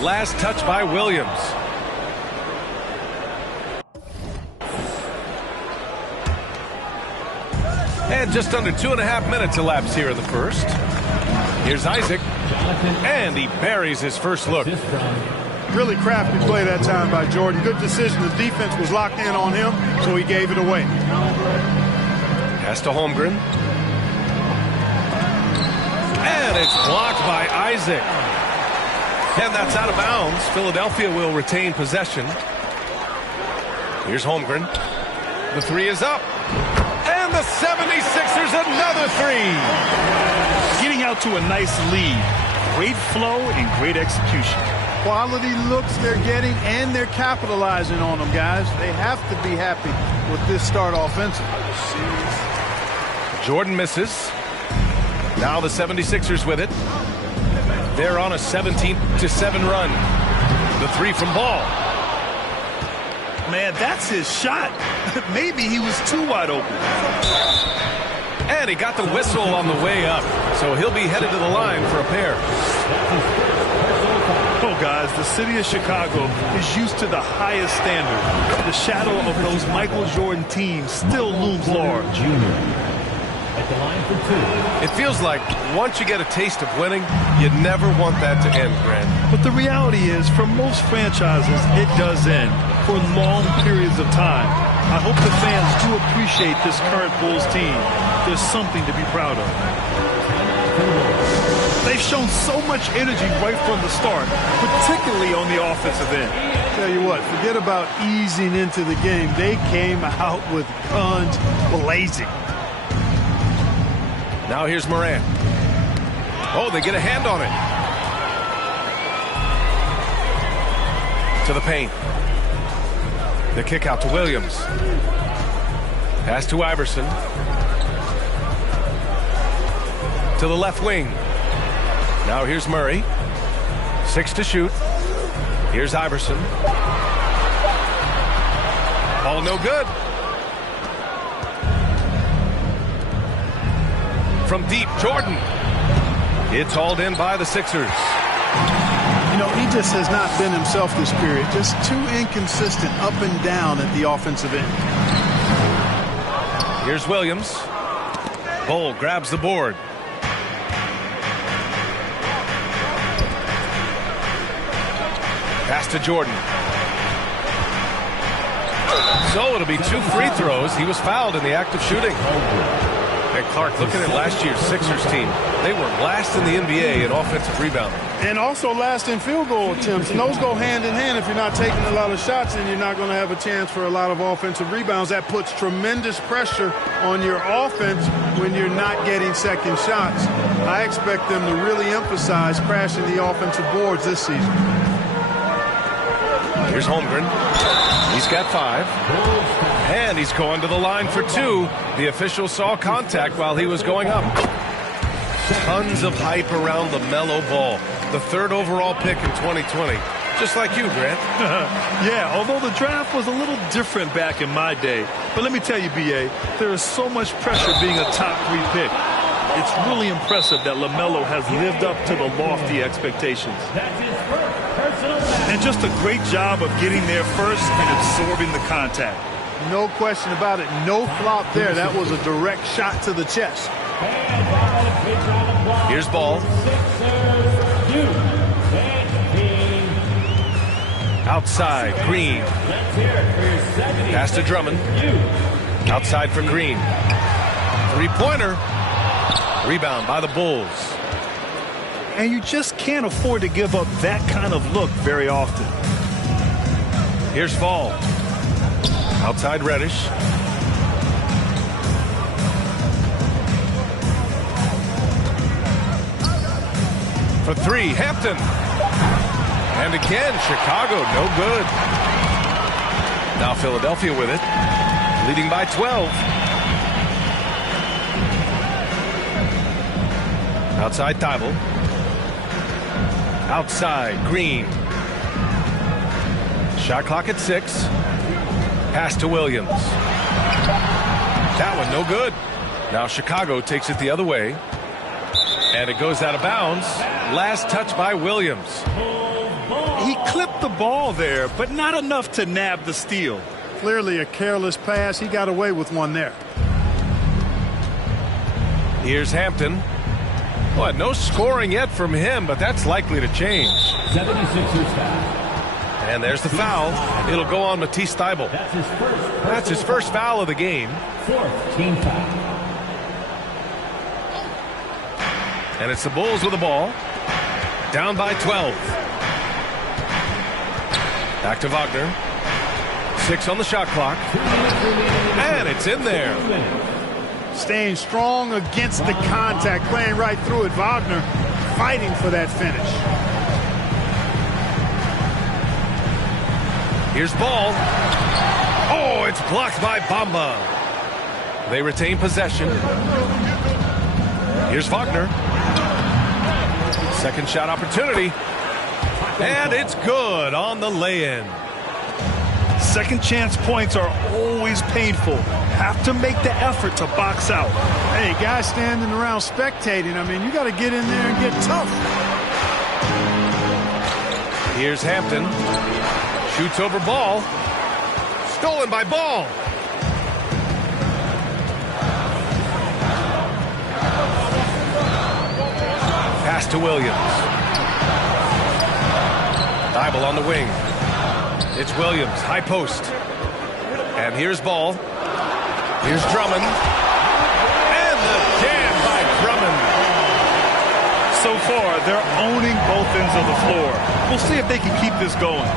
Last touch by Williams. And just under 2.5 minutes elapsed here in the first. Here's Isaac. And he buries his first look. Really crafty play that time by Jordan. Good decision. The defense was locked in on him, so he gave it away. Pass to Holmgren. And it's blocked by Isaac. And that's out of bounds. Philadelphia will retain possession. Here's Holmgren. The three is up. And the 76ers another three. Getting out to a nice lead. Great flow and great execution. Quality looks they're getting, and they're capitalizing on them, guys. They have to be happy with this start offensively. Jordan misses. Now the 76ers with it. They're on a 17-7 run. The three from Ball. Man, that's his shot. Maybe he was too wide open. And he got the whistle on the way up. So he'll be headed to the line for a pair. Oh, guys, the city of Chicago is used to the highest standard. The shadow of those Michael Jordan teams still looms large. It feels like once you get a taste of winning, you never want that to end, Grant. But the reality is, for most franchises, it does end for long periods of time. I hope the fans do appreciate this current Bulls team. There's something to be proud of. They've shown so much energy right from the start, particularly on the offensive end. Tell you what, forget about easing into the game. They came out with guns blazing. Now here's Morant. Oh, they get a hand on it. To the paint. The kick out to Williams. Pass to Iverson. To the left wing. Now here's Murray. 6 to shoot. Here's Iverson. Ball no good. From deep, Jordan. It's hauled in by the Sixers. You know, he just has not been himself this period. Just too inconsistent up and down at the offensive end. Here's Williams. Bol grabs the board. Pass to Jordan. So it'll be 2 free throws. He was fouled in the act of shooting. And Clark, looking at last year's Sixers team, they were last in the NBA in offensive rebounding. And also last in field goal attempts. And those go hand in hand. If you're not taking a lot of shots, then you're not going to have a chance for a lot of offensive rebounds. That puts tremendous pressure on your offense when you're not getting second shots. I expect them to really emphasize crashing the offensive boards this season. Here's Holmgren. He's got 5. And he's going to the line for 2. The official saw contact while he was going up. Tons of hype around LaMelo Ball, the 3rd overall pick in 2020. Just like you, Grant. Yeah, although the draft was a little different back in my day. But let me tell you, B.A., there is so much pressure being a top 3 pick. It's really impressive that LaMelo has lived up to the lofty expectations. And just a great job of getting there first and absorbing the contact. No question about it. No flop there. That was a direct shot to the chest. Here's Ball. Outside, Green. Pass to Drummond. Outside for Green. 3-pointer. Rebound by the Bulls. And you just can't afford to give up that kind of look very often. Here's Fall. Outside Reddish. For 3, Hampton. And again, Chicago, no good. Now Philadelphia with it, leading by 12. Outside Thibault. Outside Green. Shot clock at 6. Pass to Williams. That one no good. Now Chicago takes it the other way. And it goes out of bounds. Last touch by Williams. He clipped the ball there, but not enough to nab the steal. Clearly a careless pass. He got away with one there. Here's Hampton. Well, no scoring yet from him, but that's likely to change. 76ers foul. And there's the foul. It'll go on Matisse Thybulle. That's his first foul of the game. Fourth team foul. And it's the Bulls with the ball. Down by 12. Back to Wagner. 6 on the shot clock. And it's in there. Staying strong against the contact, playing right through it. Wagner fighting for that finish. Here's Ball. Oh, it's blocked by Bamba. They retain possession. Here's Wagner. Second shot opportunity. And it's good on the lay-in. Second chance points are always painful. Have to make the effort to box out. Hey, guys standing around spectating. I mean, you got to get in there and get tough. Here's Hampton. Shoots over Ball. Stolen by Ball. Pass to Williams. Thybulle on the wing. It's Williams, high post. And here's Ball. Here's Drummond. And the jam by Drummond. So far, they're owning both ends of the floor. We'll see if they can keep this going.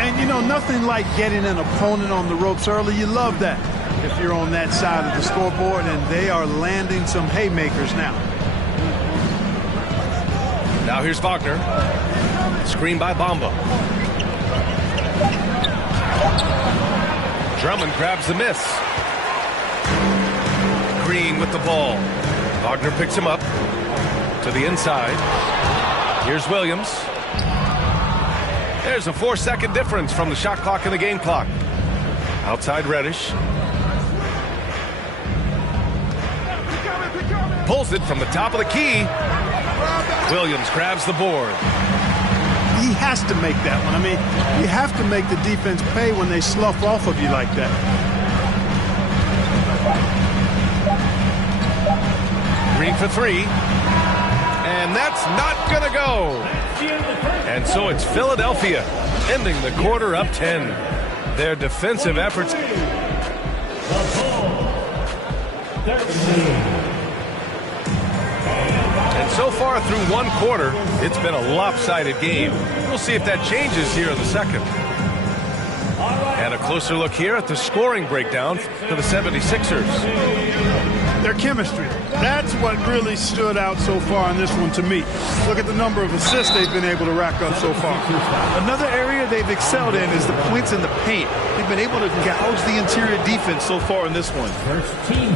And, you know, nothing like getting an opponent on the ropes early. You love that if you're on that side of the scoreboard, and they are landing some haymakers now. Now here's Wagner. Screen by Bamba. Drummond grabs the miss. Green with the ball. Wagner picks him up to the inside. Here's Williams. There's a 4-second difference from the shot clock and the game clock. Outside Reddish. Pulls it from the top of the key. Williams grabs the board. He has to make that one. I mean, you have to make the defense pay when they slough off of you like that. Green for 3. And that's not going to go. And so it's Philadelphia ending the quarter up 10. Their defensive efforts. And so far through one quarter, it's been a lopsided game. We'll see if that changes here in the second. And a closer look here at the scoring breakdown for the 76ers. Their chemistry. That's what really stood out so far in this one to me. Look at the number of assists they've been able to rack up so far. Another area they've excelled in is the points in the paint. They've been able to gouge the interior defense so far in this one.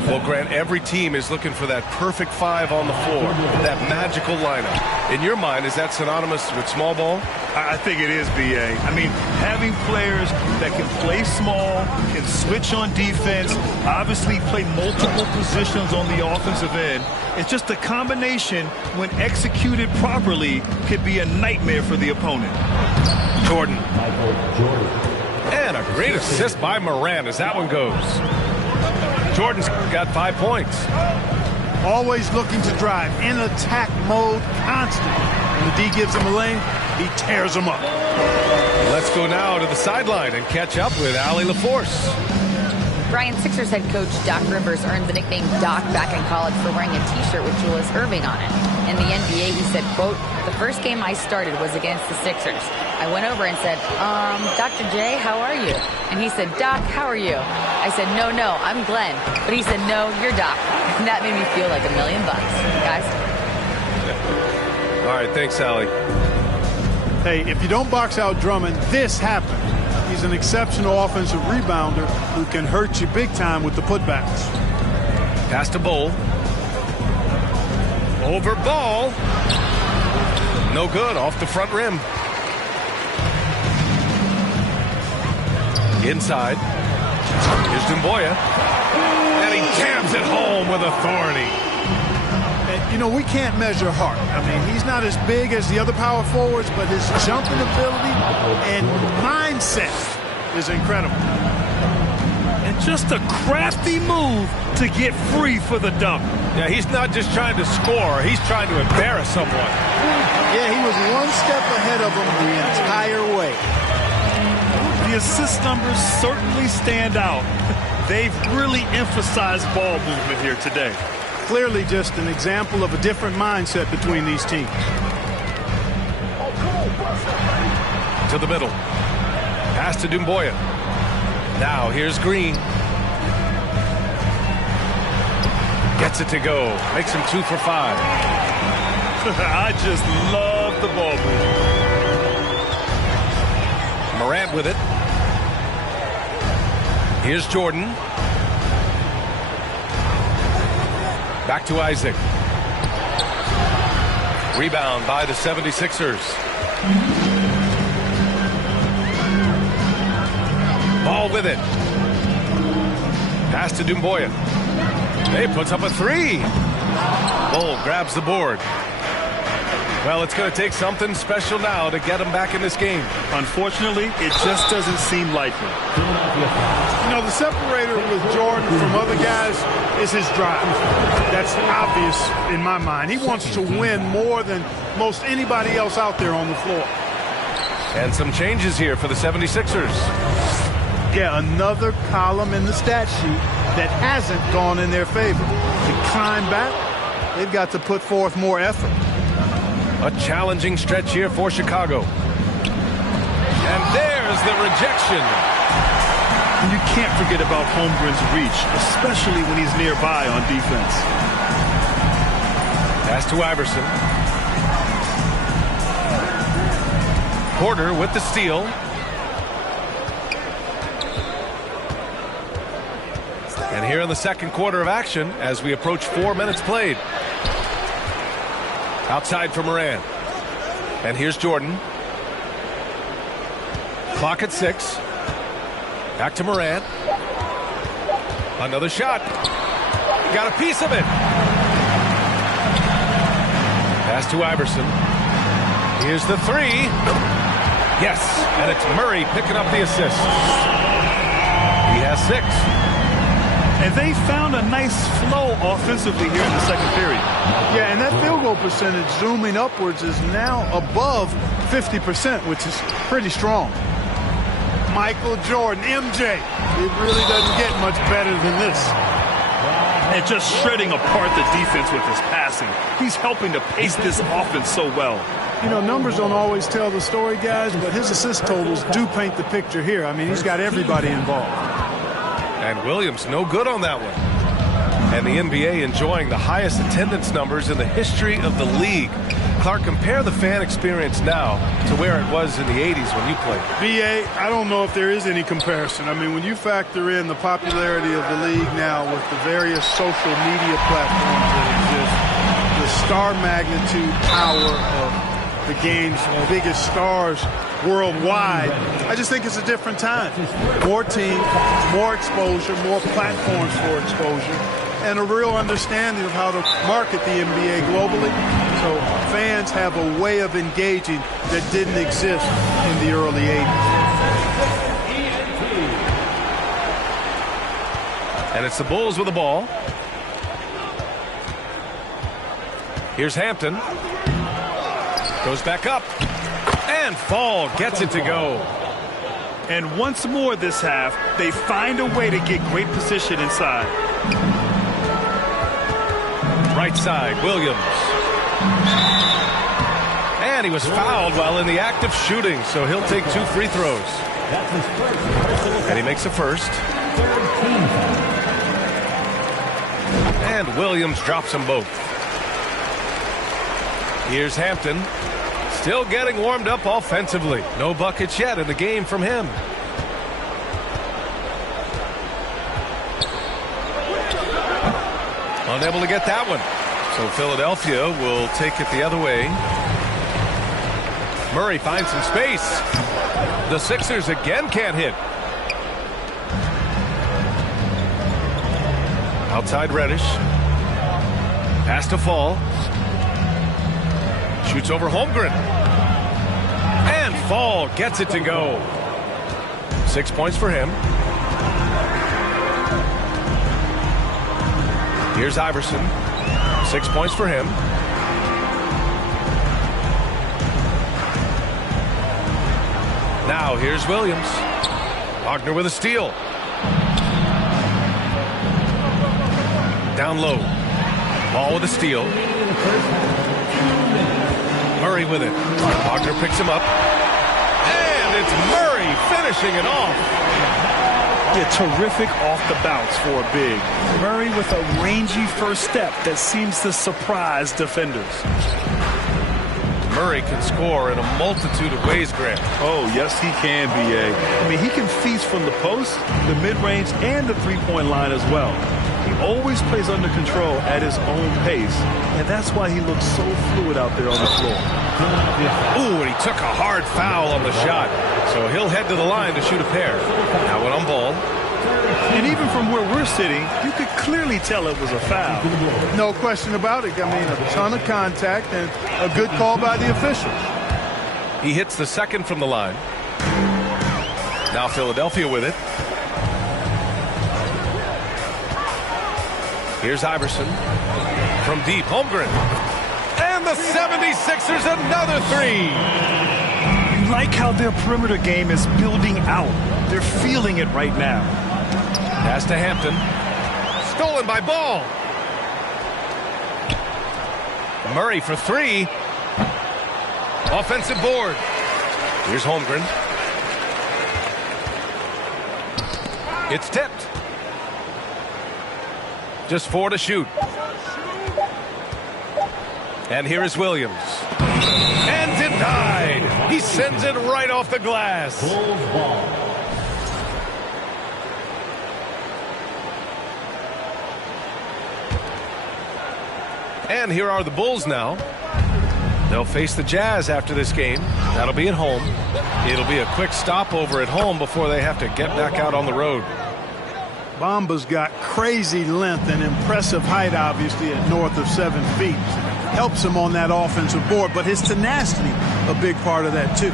Well, Grant, every team is looking for that perfect 5 on the floor, that magical lineup. In your mind, is that synonymous with small ball? I think it is, B.A. I mean, having players that can play small, can switch on defense, obviously play multiple positions on the offensive end. It's just a combination, when executed properly, could be a nightmare for the opponent. Jordan. And a great assist by Moran as that one goes. Jordan's got 5 points. Always looking to drive in attack mode, constant. When the D gives him a lane, he tears them up. Let's go now to the sideline and catch up with Allie LaForce. Brian, Sixers head coach Doc Rivers earned the nickname Doc back in college for wearing a T-shirt with Julius Erving on it. In the NBA, he said, quote, "The first game I started was against the Sixers. I went over and said, Dr. J, how are you?" And he said, "Doc, how are you?" I said, no, I'm Glenn." But he said, "No, you're Doc." And that made me feel like $1 million, guys. All right, thanks, Allie. Hey, if you don't box out Drummond, this happens. He's an exceptional offensive rebounder who can hurt you big time with the putbacks. Pass to Bol. Over Ball. No good, off the front rim. Inside. Here's Doumbouya. And he jams it home with authority. And, you know, we can't measure heart. I mean, he's not as big as the other power forwards, but his jumping ability and mindset is incredible. And just a crafty move to get free for the dunk. Yeah, he's not just trying to score. He's trying to embarrass someone. Yeah, he was one step ahead of him the entire way. The assist numbers certainly stand out. They've really emphasized ball movement here today. Clearly just an example of a different mindset between these teams. To the middle. Pass to Doumbouya. Now here's Green. Gets it to go. Makes him 2 for 5. I just love the ball movement. Morant with it. Here's Jordan. Back to Isaac. Rebound by the 76ers. Ball with it. Pass to Doumbouya. He puts up a 3. Bull grabs the board. Well, it's going to take something special now to get him back in this game. Unfortunately, it just doesn't seem likely. You know, the separator with Jordan from other guys is his drive. That's obvious in my mind. He wants to win more than most anybody else out there on the floor. And some changes here for the 76ers. Yeah, another column in the stat sheet that hasn't gone in their favor. To climb back, they've got to put forth more effort. A challenging stretch here for Chicago. And there's the rejection. And you can't forget about Holmgren's reach, especially when he's nearby on defense. Pass to Iverson. Porter with the steal. And here in the second quarter of action as we approach 4 minutes played. Outside for Morant. And here's Jordan. Clock at 6. Back to Morant. Another shot. Got a piece of it. Pass to Iverson. Here's the 3. Yes, and it's Murray picking up the assist. He has 6. And they found a nice flow offensively here in the second period. Yeah, and that field goal percentage zooming upwards is now above 50%, which is pretty strong. Michael Jordan, MJ. It really doesn't get much better than this. And just shredding apart the defense with his passing. He's helping to pace this offense so well. You know, numbers don't always tell the story, guys, but his assist totals do paint the picture here. I mean, he's got everybody involved. And Williams no good on that one. And the NBA enjoying the highest attendance numbers in the history of the league. Clark, compare the fan experience now to where it was in the 80s when you played. BA, I don't know if there is any comparison. I mean, when you factor in the popularity of the league now with the various social media platforms that exist, the star magnitude power of the game's biggest stars worldwide, I just think it's a different time. More teams, more exposure, more platforms for exposure, and a real understanding of how to market the NBA globally. So fans have a way of engaging that didn't exist in the early 80s. And it's the Bulls with the ball. Here's Hampton. Goes back up. And Fall gets it to go. And once more this half, they find a way to get great position inside. Right side, Williams. And he was fouled while in the act of shooting, so he'll take 2 free throws. And he makes a first. And Williams drops them both. Here's Hampton. Still getting warmed up offensively. No buckets yet in the game from him. Unable to get that one. So Philadelphia will take it the other way. Murray finds some space. The Sixers again can't hit. Outside Reddish. Pass to Fall. Shoots over Holmgren. And Fall gets it to go. 6 points for him. Here's Iverson. 6 points for him. Now here's Williams. Wagner with a steal. Down low. Ball with a steal. Murray with it. Wagner picks him up. And it's Murray finishing it off. Yeah, terrific off the bounce for a big. Murray with a rangy first step that seems to surprise defenders. Murray can score in a multitude of ways, Grant. Oh, yes, he can, B.A. I mean, he can feast from the post, the mid-range, and the three-point line as well. He always plays under control at his own pace, and that's why he looks so fluid out there on the floor. Ooh, and he took a hard foul on the shot, so he'll head to the line to shoot a pair. Now one on ball. And even from where we're sitting, you could clearly tell it was a foul. No question about it. I mean, a ton of contact and a good call by the officials. He hits the second from the line. Now Philadelphia with it. Here's Iverson. From deep, Holmgren. And the 76ers another three. You like how their perimeter game is building out. They're feeling it right now. Pass to Hampton. Stolen by Ball. Murray for three. Offensive board. Here's Holmgren. It's tipped. Just 4 to shoot. And here is Williams. And denied. He sends it right off the glass. Bulls ball. And here are the Bulls now. They'll face the Jazz after this game. That'll be at home. It'll be a quick stopover at home before they have to get back out on the road. Bamba's got crazy length and impressive height, obviously, at north of 7 feet. Helps him on that offensive board, but his tenacity, a big part of that, too.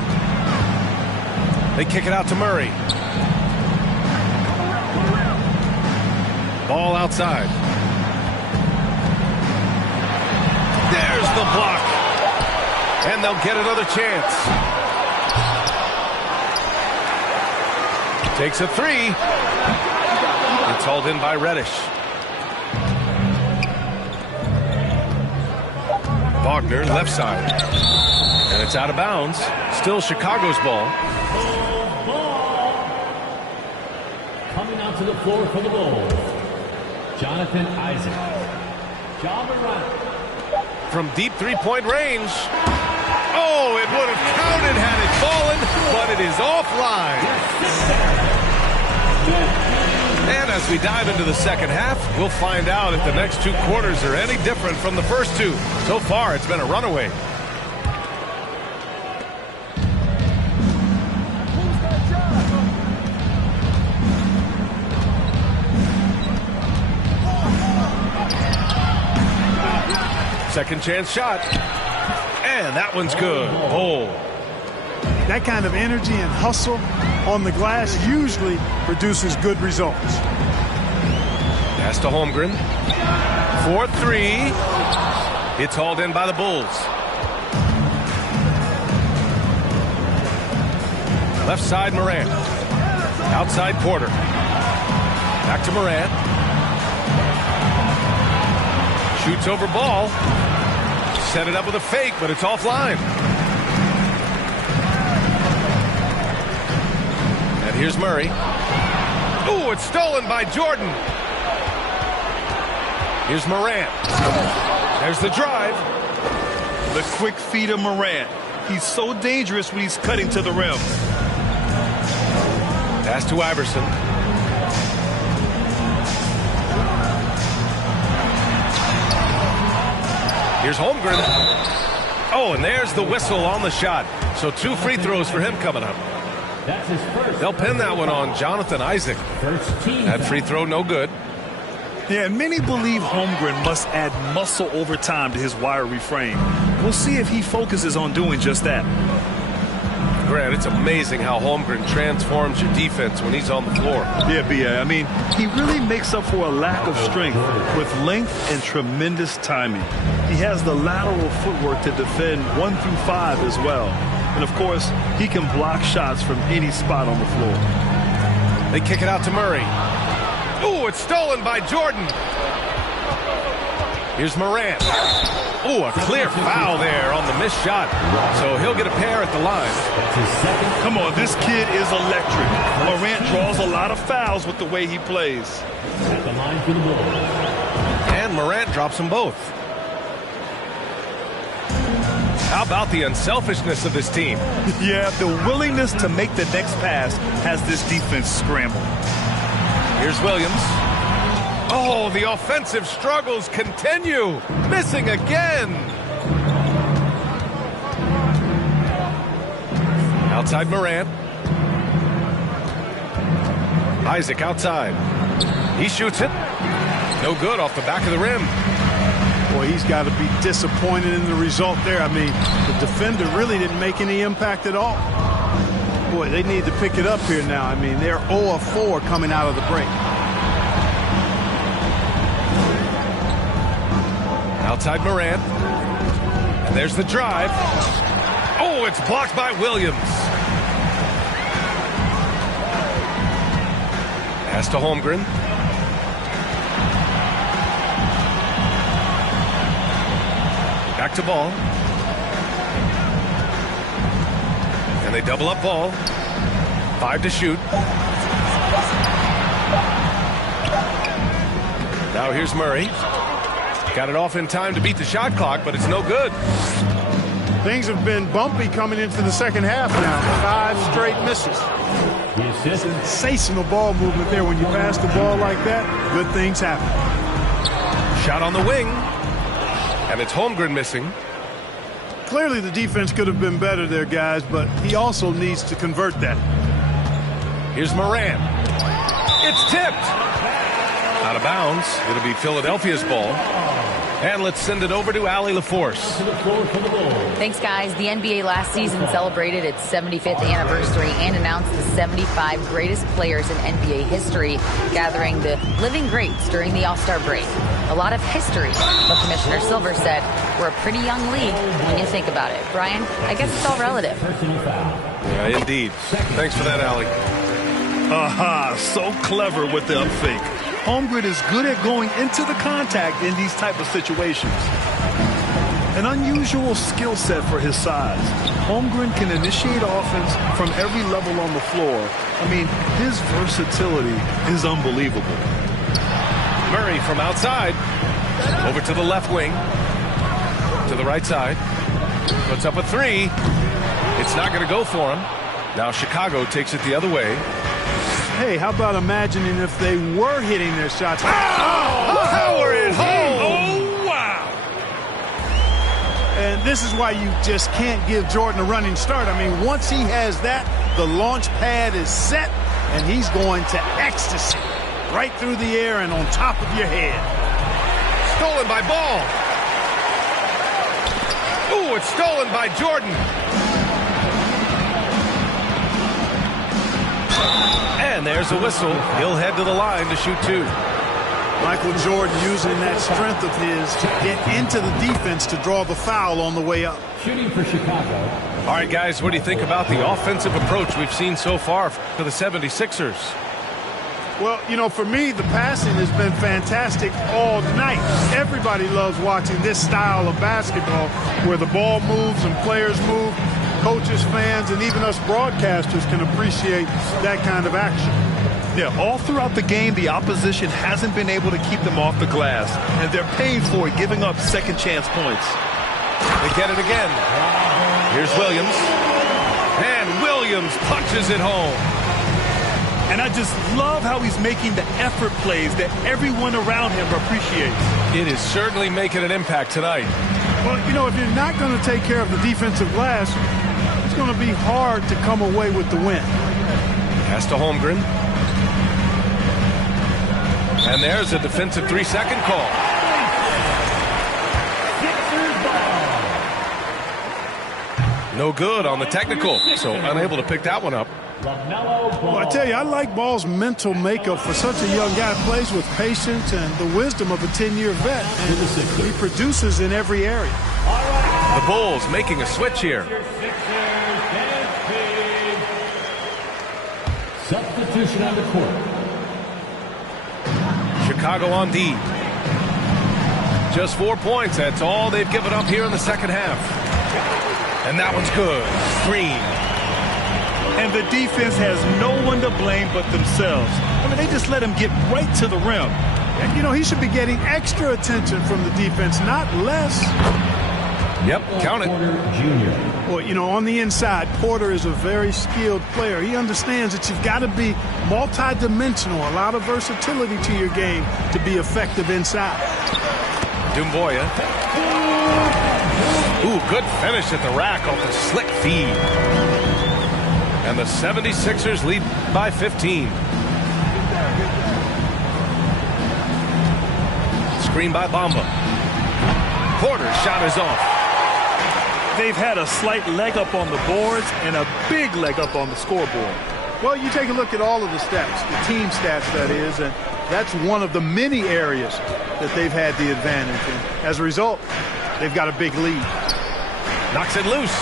They kick it out to Murray. Ball outside. There's the block. And they'll get another chance. Takes a three. It's hauled in by Reddish. Wagner, left side. And it's out of bounds. Still Chicago's ball. Coming onto the floor for the Bulls, Jonathan Isaac. Ja Morant. From deep three-point range. Oh, it would have counted had it fallen, but it is offline. And as we dive into the second half, we'll find out if the next 2 quarters are any different from the first 2. So far, it's been a runaway. Second chance shot. And that one's good. Oh. That kind of energy and hustle on the glass usually produces good results. Pass to Holmgren. 4-3. It's hauled in by the Bulls. Left side, Morant. Outside, Porter. Back to Morant. Shoots over Ball. Set it up with a fake, but it's offline. And here's Murray. Ooh, it's stolen by Jordan. Here's Morant. There's the drive. The quick feed of Morant. He's so dangerous when he's cutting to the rim. Pass to Iverson. Here's Holmgren. Oh, and there's the whistle on the shot. So 2 free throws for him coming up. That's his first. They'll pin that one on Jonathan Isaac. First team. That free throw no good. Yeah, and many believe Holmgren must add muscle over time to his wiry frame. We'll see if he focuses on doing just that. Grant, it's amazing how Holmgren transforms your defense when he's on the floor. Yeah, B.A. I mean, he really makes up for a lack of strength with length and tremendous timing. He has the lateral footwork to defend 1 through 5 as well. And, of course, he can block shots from any spot on the floor. They kick it out to Murray. Ooh, it's stolen by Jordan. Here's Morant. Ooh, a clear foul there on the missed shot. So he'll get a pair at the line. Come on, this kid is electric. Morant draws a lot of fouls with the way he plays. At the line for the Bulls. And Morant drops them both. How about the unselfishness of this team? Yeah, the willingness to make the next pass has this defense scrambled. Here's Williams. Oh, the offensive struggles continue. Missing again. Outside Morant. Isaac outside. He shoots it. No good off the back of the rim. Boy, he's got to be disappointed in the result there. I mean, the defender really didn't make any impact at all. Boy, they need to pick it up here now. I mean, they're 0 of 4 coming out of the break. Outside Morant. And there's the drive. Oh, it's blocked by Williams. Pass to Holmgren. Back to Ball. And they double up Ball. 5 to shoot. Now here's Murray. Got it off in time to beat the shot clock, but it's no good. Things have been bumpy coming into the second half now. 5 straight misses. Sensational ball movement there. When you pass the ball like that, good things happen. Shot on the wing. And it's Holmgren missing. Clearly the defense could have been better there, guys, but he also needs to convert that. Here's Morant. It's tipped. Out of bounds. It'll be Philadelphia's ball. And let's send it over to Allie LaForce. Thanks, guys. The NBA last season celebrated its 75th anniversary and announced the 75 greatest players in NBA history, gathering the living greats during the All-Star break. A lot of history, but Commissioner Silver said we're a pretty young league when you think about it. Brian, I guess it's all relative. Yeah, indeed. Thanks for that, Allie. Aha, so clever with the up fake. Holmgren is good at going into the contact in these type of situations. An unusual skill set for his size. Holmgren can initiate offense from every level on the floor. I mean, his versatility is unbelievable. Murray from outside. Over to the left wing. To the right side. Puts up a 3. It's not going to go for him. Now Chicago takes it the other way. Hey, how about imagining if they were hitting their shots? Power it home! Oh, wow! And this is why you just can't give Jordan a running start. I mean, once he has that, the launch pad is set, and he's going to ecstasy. Right through the air and on top of your head. Stolen by Ball. Ooh, it's stolen by Jordan. And there's a whistle. He'll head to the line to shoot 2. Michael Jordan using that strength of his to get into the defense to draw the foul on the way up. Shooting for Chicago. All right, guys, what do you think about the offensive approach we've seen so far for the 76ers? Well, you know, for me, the passing has been fantastic all night. Everybody loves watching this style of basketball where the ball moves and players move. Coaches, fans, and even us broadcasters can appreciate that kind of action. Yeah, all throughout the game, the opposition hasn't been able to keep them off the glass, and they're paying for it, giving up second chance points. They get it again. Here's Williams. And Williams punches it home. And I just love how he's making the effort plays that everyone around him appreciates. It is certainly making an impact tonight. Well, you know, if you're not going to take care of the defensive glass, it's going to be hard to come away with the win. Pass to Holmgren. And there's a defensive 3-second call. No good on the technical, so unable to pick that one up. Well, I tell you, I like Ball's mental makeup for such a young guy. Plays with patience and the wisdom of a 10-year vet. And he produces in every area. The Bulls making a switch here. Substitution on the court. Chicago on D. Just 4 points. That's all they've given up here in the second half. And that one's good. Green. And the defense has no one to blame but themselves. I mean, they just let him get right to the rim. And, you know, he should be getting extra attention from the defense, not less. Yep, count it. Porter Jr. Well, you know, on the inside, Porter is a very skilled player. He understands that you've got to be multi-dimensional, a lot of versatility to your game to be effective inside. Doumbouya. Ooh, good finish at the rack off the slick feed. And the 76ers lead by 15. Screen by Bamba. Porter's shot is off. They've had a slight leg up on the boards and a big leg up on the scoreboard. Well, you take a look at all of the stats, the team stats, that is, and that's one of the many areas that they've had the advantage. And as a result, they've got a big lead. Knocks it loose.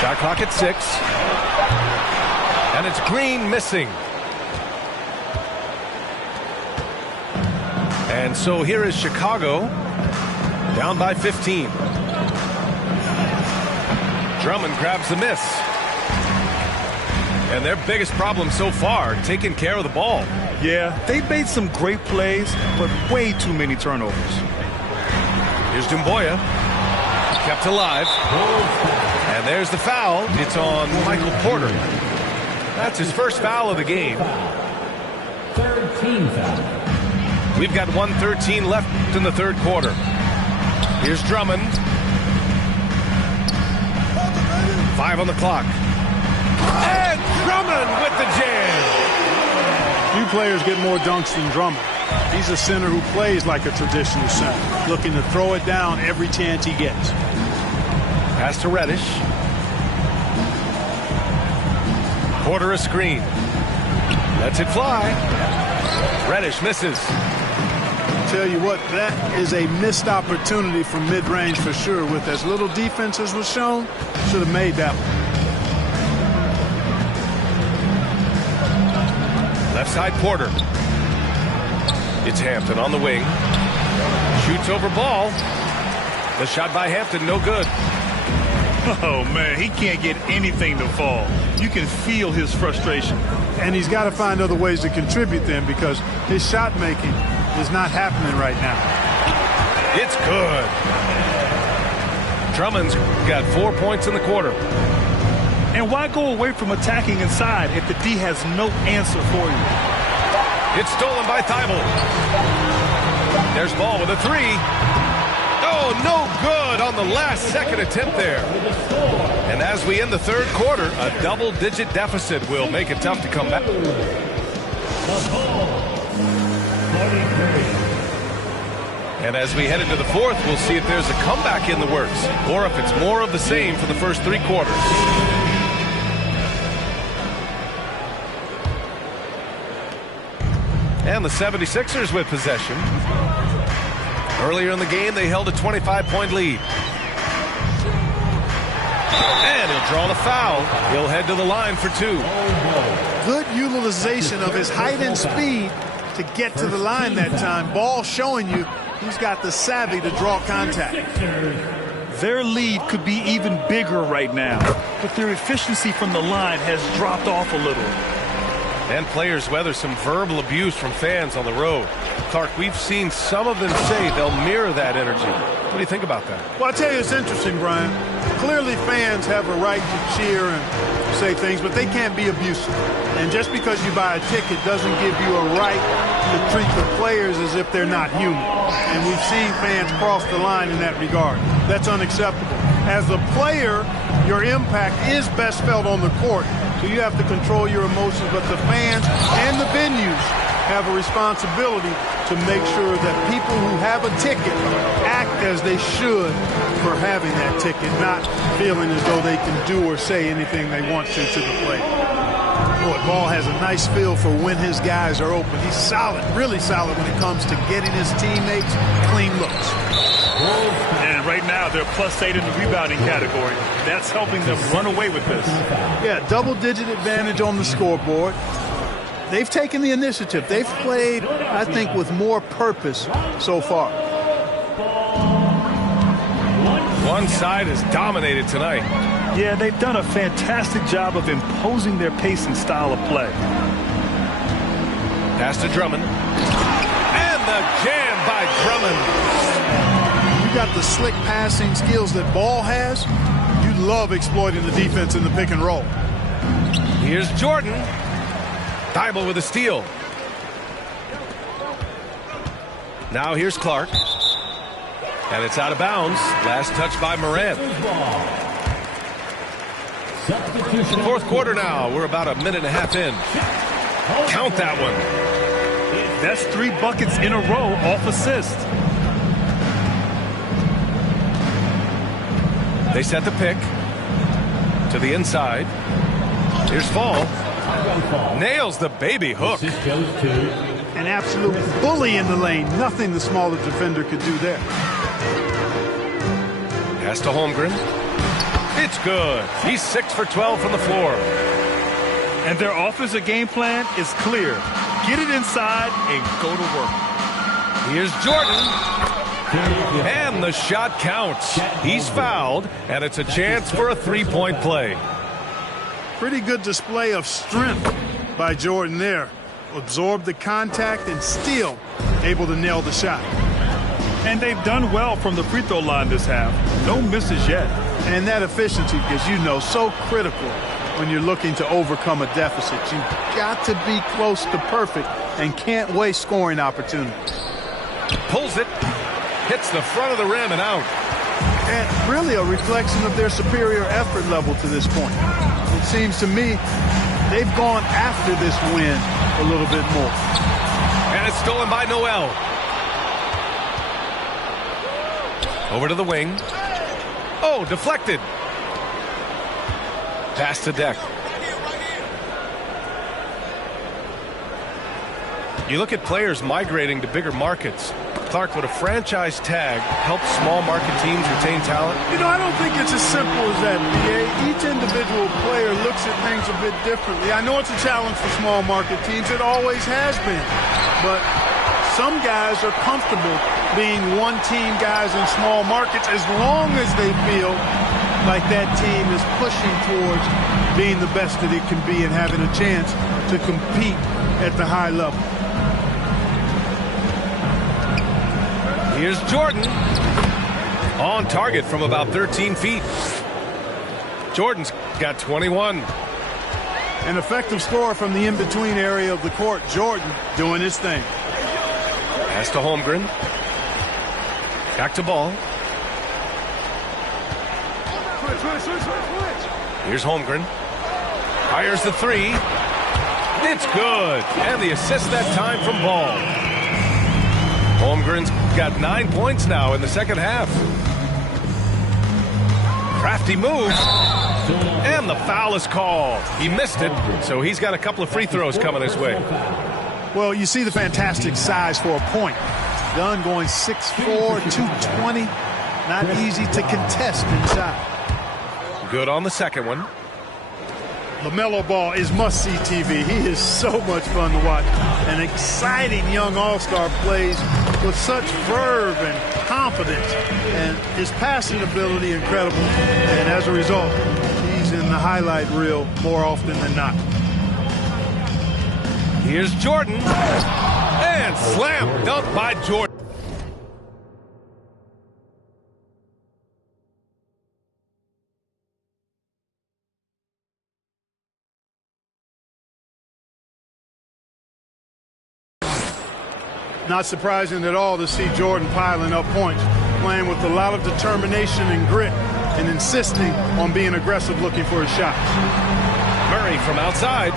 Shot clock at 6. And it's Green missing. And so here is Chicago down by 15. Drummond grabs the miss. And their biggest problem so far, taking care of the ball. Yeah, they've made some great plays, but way too many turnovers. Here's Doumbouya. Kept alive. And there's the foul. It's on Michael Porter. That's his first foul of the game. 13 foul. We've got 1:13 left in the third quarter. Here's Drummond. 5 on the clock. And Drummond with the jam. Few players get more dunks than Drummond. He's a center who plays like a traditional center, looking to throw it down every chance he gets. Pass to Reddish. Porter a screen. Lets it fly. Reddish misses. Tell you what, that is a missed opportunity from mid-range for sure. With as little defense as was shown, should have made that one. Left side Porter. It's Hampton on the wing. Shoots over ball. The shot by Hampton, no good. Oh, man, he can't get anything to fall. You can feel his frustration. And he's got to find other ways to contribute then, because his shot making is not happening right now. It's good. Drummond's got 4 points in the quarter. And why go away from attacking inside if the D has no answer for you? It's stolen by Thibault. There's Ball with a 3. Oh, no good on the last second attempt there. And as we end the third quarter, a double-digit deficit will make it tough to come back. And as we head into the fourth, we'll see if there's a comeback in the works or if it's more of the same for the first 3 quarters. And the 76ers with possession. Earlier in the game, they held a 25-point lead. And he'll draw the foul. He'll head to the line for 2. Good utilization of his height and speed to get to the line that time. Ball showing you he's got the savvy to draw contact. Their lead could be even bigger right now, but their efficiency from the line has dropped off a little. And players weather some verbal abuse from fans on the road. Clark, we've seen some of them say they'll mirror that energy. What do you think about that? Well, I tell you, it's interesting, Brian. Clearly fans have a right to cheer and say things, but they can't be abusive. And just because you buy a ticket doesn't give you a right to treat the players as if they're not human. And we've seen fans cross the line in that regard. That's unacceptable. As a player, your impact is best felt on the court. So you have to control your emotions, but the fans and the venues have a responsibility to make sure that people who have a ticket act as they should for having that ticket, not feeling as though they can do or say anything they want to the plate. Boy, Ball has a nice feel for when his guys are open. He's solid, really solid when it comes to getting his teammates clean looks. And right now, they're +8 in the rebounding category. That's helping them run away with this. Yeah, double-digit advantage on the scoreboard. They've taken the initiative. They've played, I think, with more purpose so far. One side is dominated tonight. Yeah, they've done a fantastic job of imposing their pace and style of play. Pass to Drummond. And the jam by Drummond. You got the slick passing skills that Ball has. You love exploiting the defense in the pick and roll. Here's Jordan. Thibault with a steal. Now here's Clark. And it's out of bounds. Last touch by Morant. Fourth quarter now. We're about a minute and a half in. Count that one. That's 3 buckets in a row off assist. They set the pick to the inside. Here's Fall. Nails the baby hook. An absolute bully in the lane. Nothing the smaller defender could do there. Pass to Holmgren. It's good. He's 6 for 12 from the floor. And their offensive game plan is clear. Get it inside and go to work. Here's Jordan. And the shot counts. He's fouled, and it's a chance for a three-point play. Pretty good display of strength by Jordan there. Absorbed the contact and still able to nail the shot. And they've done well from the free throw line this half. No misses yet. And that efficiency, as you know, so critical when you're looking to overcome a deficit. You've got to be close to perfect and can't waste scoring opportunities. Pulls it, hits the front of the rim and out. And really a reflection of their superior effort level to this point. It seems to me they've gone after this win a little bit more. And it's stolen by Noel. Over to the wing. Oh, deflected. Pass to Deck. You look at players migrating to bigger markets. Clark, would a franchise tag help small market teams retain talent? You know, I don't think it's as simple as that, B.A. Each individual player looks at things a bit differently. I know it's a challenge for small market teams. It always has been. But some guys are comfortable being one-team guys in small markets as long as they feel like that team is pushing towards being the best that it can be and having a chance to compete at the high level. Here's Jordan. On target from about 13 feet. Jordan's got 21. An effective score from the in-between area of the court. Jordan doing his thing. Pass to Holmgren. Back to Ball. Here's Holmgren. Fires the three. It's good. And the assist that time from Ball. Holmgren's got 9 points now in the second half. Crafty move. And the foul is called. He missed it, so he's got a couple of free throws coming his way. Well, you see the fantastic size for a point. Dunn going 6'4", 220. Not easy to contest inside. Good on the second one. LaMelo Ball is must-see TV. He is so much fun to watch. An exciting young all-star, plays with such verve and confidence. And his passing ability incredible. And as a result, he's in the highlight reel more often than not. Here's Jordan. And slam dunk by Jordan. Not surprising at all to see Jordan piling up points, playing with a lot of determination and grit, and insisting on being aggressive looking for his shots. Murray from outside.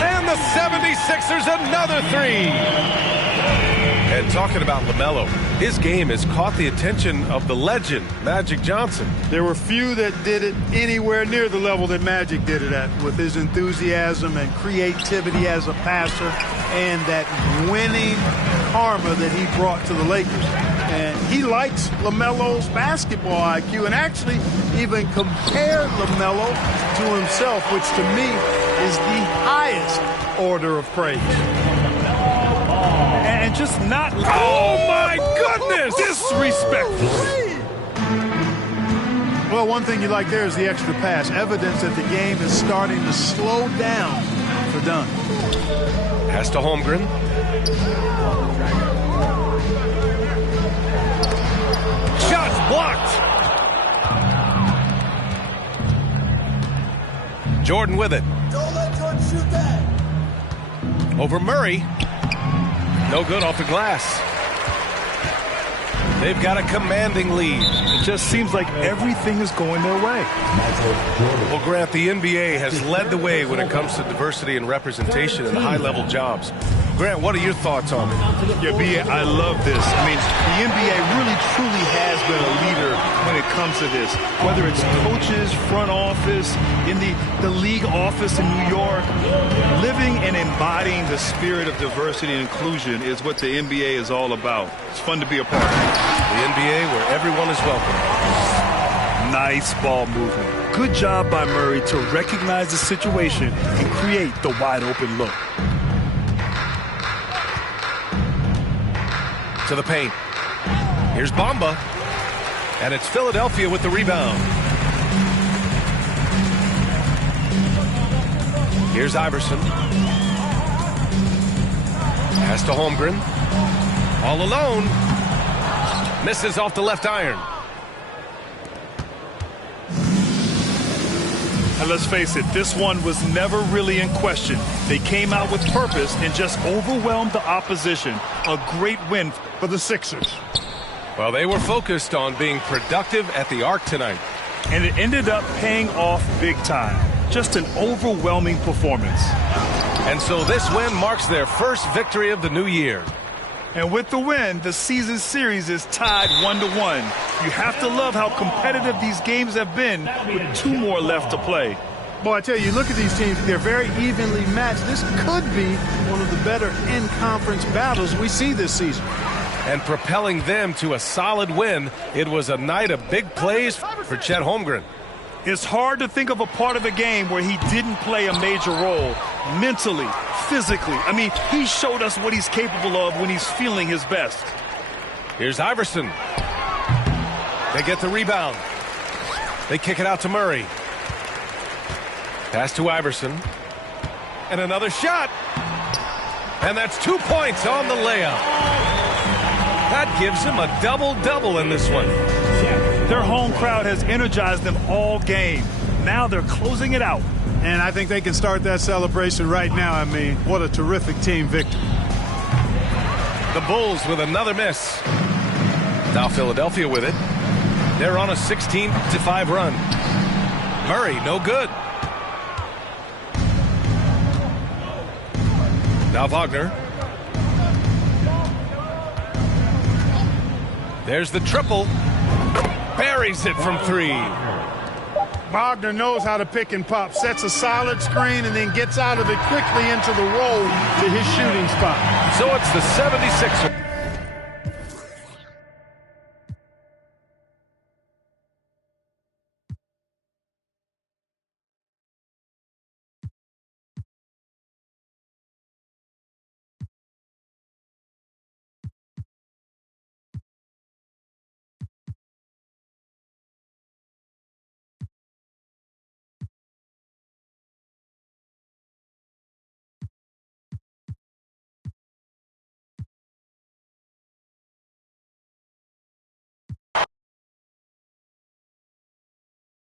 And the 76ers another three. And talking about LaMelo, his game has caught the attention of the legend, Magic Johnson. There were few that did it anywhere near the level that Magic did it at, with his enthusiasm and creativity as a passer and that winning karma that he brought to the Lakers. And he likes LaMelo's basketball IQ and actually even compared LaMelo to himself, which to me is the highest order of praise. And just not... Oh, my goodness! Disrespectful. Well, one thing you like there is the extra pass. Evidence that the game is starting to slow down for Dunn. Pass to Holmgren. Shots blocked. Jordan with it. Don't let Jordan shoot that. Over Murray. No good off the glass. They've got a commanding lead. It just seems like everything is going their way. Well, Grant, the NBA has led the way when it comes to diversity and representation in high-level jobs. Grant, what are your thoughts on it? Yeah, B.A., I love this. I mean, the NBA really, truly has been a leader when it comes to this. Whether it's coaches, front office, in the league office in New York, living and embodying the spirit of diversity and inclusion is what the NBA is all about. It's fun to be a part of. The NBA where everyone is welcome. Nice ball movement. Good job by Murray to recognize the situation and create the wide-open look. To the paint. Here's Bamba. And it's Philadelphia with the rebound. Here's Iverson. Pass to Holmgren. All alone. Misses off the left iron. And let's face it, this one was never really in question. They came out with purpose and just overwhelmed the opposition. A great win for the Sixers. Well, they were focused on being productive at the arc tonight. And it ended up paying off big time. Just an overwhelming performance. And so this win marks their first victory of the new year. And with the win, the season series is tied 1-1. You have to love how competitive these games have been with 2 more left to play. Boy, I tell you, look at these teams. They're very evenly matched. This could be one of the better in-conference battles we see this season. And propelling them to a solid win, it was a night of big plays for Chet Holmgren. It's hard to think of a part of the game where he didn't play a major role, mentally, physically. I mean, he showed us what he's capable of when he's feeling his best. Here's Iverson. They get the rebound. They kick it out to Murray. Pass to Iverson. And another shot. And that's 2 points on the layup. That gives him a double-double in this one. Their home crowd has energized them all game. Now they're closing it out. And I think they can start that celebration right now. I mean, what a terrific team victory. The Bulls with another miss. Now Philadelphia with it. They're on a 16-5 run. Murray, no good. Now Wagner. There's the triple. Buries it from 3. Wagner knows how to pick and pop, sets a solid screen, and then gets out of it quickly into the roll to his shooting spot. So it's the 76ers.